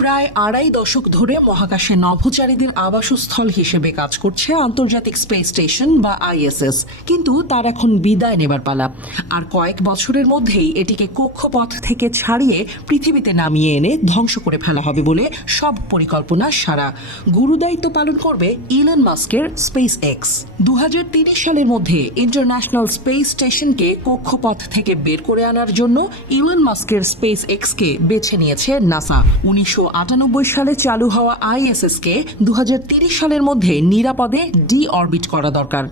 প্রায় আড়াই দশক ধরে মহাকাশে নভোচারীদের আবাসস্থল হিসেবে কাজ করছে আন্তর্জাতিক স্পেস স্টেশন বা আইএসএস, কিন্তু তার এখন বিদায় নেবার পালা। আর কয়েক বছরের মধ্যেই এটিকে কক্ষপথ থেকে ছাড়িয়ে পৃথিবীতে নামিয়ে এনে ধ্বংস করে ফেলা হবে বলে সব পরিকল্পনা সারা। গুরুদায়িত্ব পালন করবে ইলন মাস্কের স্পেস এক্স। 2030 সালের মধ্যে ইন্টারন্যাশনাল স্পেস স্টেশনকে কক্ষপথ থেকে বের করে আনার জন্য ইলন মাস্কের স্পেস এক্সকে বেছে নিয়েছে নাসা। 1998 সালে চালু হওয়া আইএসএসকে 2030 সালের মধ্যে নিরাপদে ডি অরবিট করা দরকার।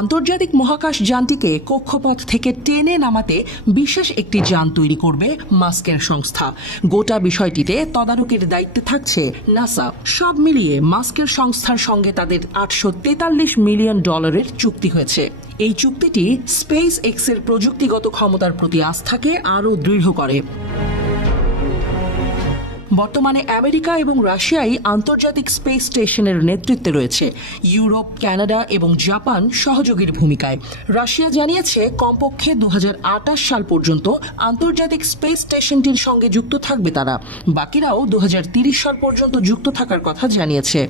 আন্তর্জাতিক মহাকাশ যানটিকে কক্ষপথ থেকে টেনে নামাতে বিশেষ একটি যান তৈরি করবে মাস্কের সংস্থা। গোটা বিষয়টিতে তদারকির দায়িত্বে থাকছে নাসা। সব মিলিয়ে মাস্কের সংস্থার সঙ্গে তাদের $843 মিলিয়ন চুক্তি হয়েছে। এই চুক্তিটি স্পেস এক্সের প্রযুক্তিগত ক্ষমতার প্রতি আস্থাকে আরও দৃঢ় করে। বর্তমানে আমেরিকা এবং রাশিয়াই আন্তর্জাতিক স্পেস স্টেশনের নেতৃত্বে রয়েছে। ইউরোপ, কানাডা এবং জাপান সহযোগীর ভূমিকায়। রাশিয়া জানিয়েছে কমপক্ষে 2028 সাল পর্যন্ত আন্তর্জাতিক স্পেস স্টেশনটির সঙ্গে যুক্ত থাকবে তারা। বাকিরাও 2030 সাল পর্যন্ত যুক্ত থাকার কথা জানিয়েছে।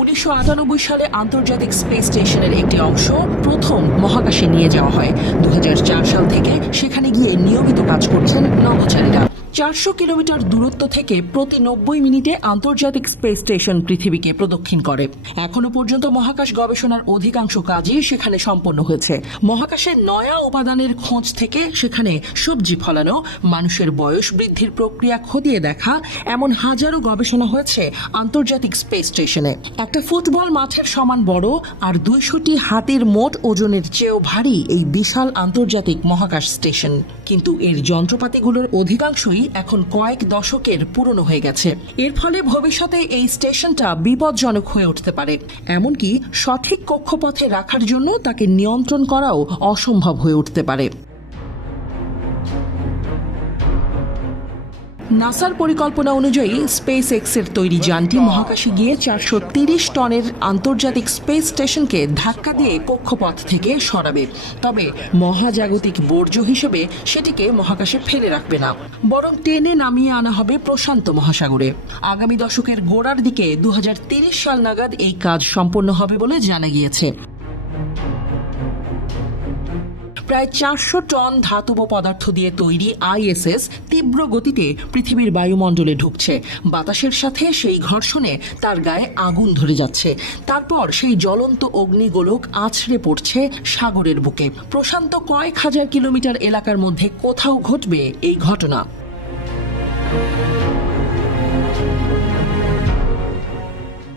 1998 সালে আন্তর্জাতিক স্পেস স্টেশনের একটি অংশ প্রথম মহাকাশে নিয়ে যাওয়া হয়। 2004 সাল থেকে সেখানে গিয়ে নিয়মিত কাজ করছেন নভোচারীরা। 400 কিলোমিটার দূরত্ব থেকে প্রতি 90 মিনিটে আন্তর্জাতিক স্পেস স্টেশন পৃথিবীকে প্রদক্ষিণ করে। এখনো পর্যন্ত মহাকাশ গবেষণার অধিকাংশ কাজই সেখানে সম্পন্ন হয়েছে। মহাকাশের নয়া উপাদানের খোঁজ থেকে সেখানে সবজি ফলানো, মানুষের বয়স বৃদ্ধির প্রক্রিয়া খতিয়ে দেখা, এমন হাজারো গবেষণা হয়েছে আন্তর্জাতিক স্পেস স্টেশনে। একটা ফুটবল মাঠের সমান বড় আর 200টি হাতির মোট ওজনের চেয়েও ভারী এই বিশাল আন্তর্জাতিক মহাকাশ স্টেশন। কিন্তু এর যন্ত্রপাতিগুলোর অধিকাংশই এখন কয়েক দশকের পুরনো হয়ে গেছে। এর ফলে ভবিষ্যতে এই স্টেশনটা বিপজ্জনক হয়ে উঠতে পারে। এমনকি সঠিক কক্ষপথে রাখার জন্য তাকে নিয়ন্ত্রণ করাও অসম্ভব হয়ে উঠতে পারে। নাসার পরিকল্পনা অনুযায়ী স্পেস এক্সের তৈরি যানটি মহাকাশে গিয়ে 430 টনের আন্তর্জাতিক স্পেস স্টেশনকে ধাক্কা দিয়ে কক্ষপথ থেকে সরাবে। তবে মহাজাগতিক বর্জ্য হিসেবে সেটিকে মহাকাশে ফেলে রাখবে না, বরং টেনে নামিয়ে আনা হবে প্রশান্ত মহাসাগরে। আগামী দশকের গোড়ার দিকে 2030 সাল নাগাদ এই কাজ সম্পন্ন হবে বলে জানা গিয়েছে। প্রায় 400 টন ধাতব পদার্থ দিয়ে তৈরি আইএসএস তীব্র গতিতে পৃথিবীর বায়ুমণ্ডলে ঢুকছে। বাতাসের সাথে সেই ঘর্ষণে তার গায়ে আগুন ধরে যাচ্ছে। তারপর সেই জ্বলন্ত অগ্নিগোলক আছড়ে পড়ছে সাগরের বুকে। প্রশান্ত কয়েক হাজার কিলোমিটার এলাকার মধ্যে কোথাও ঘটবে এই ঘটনা।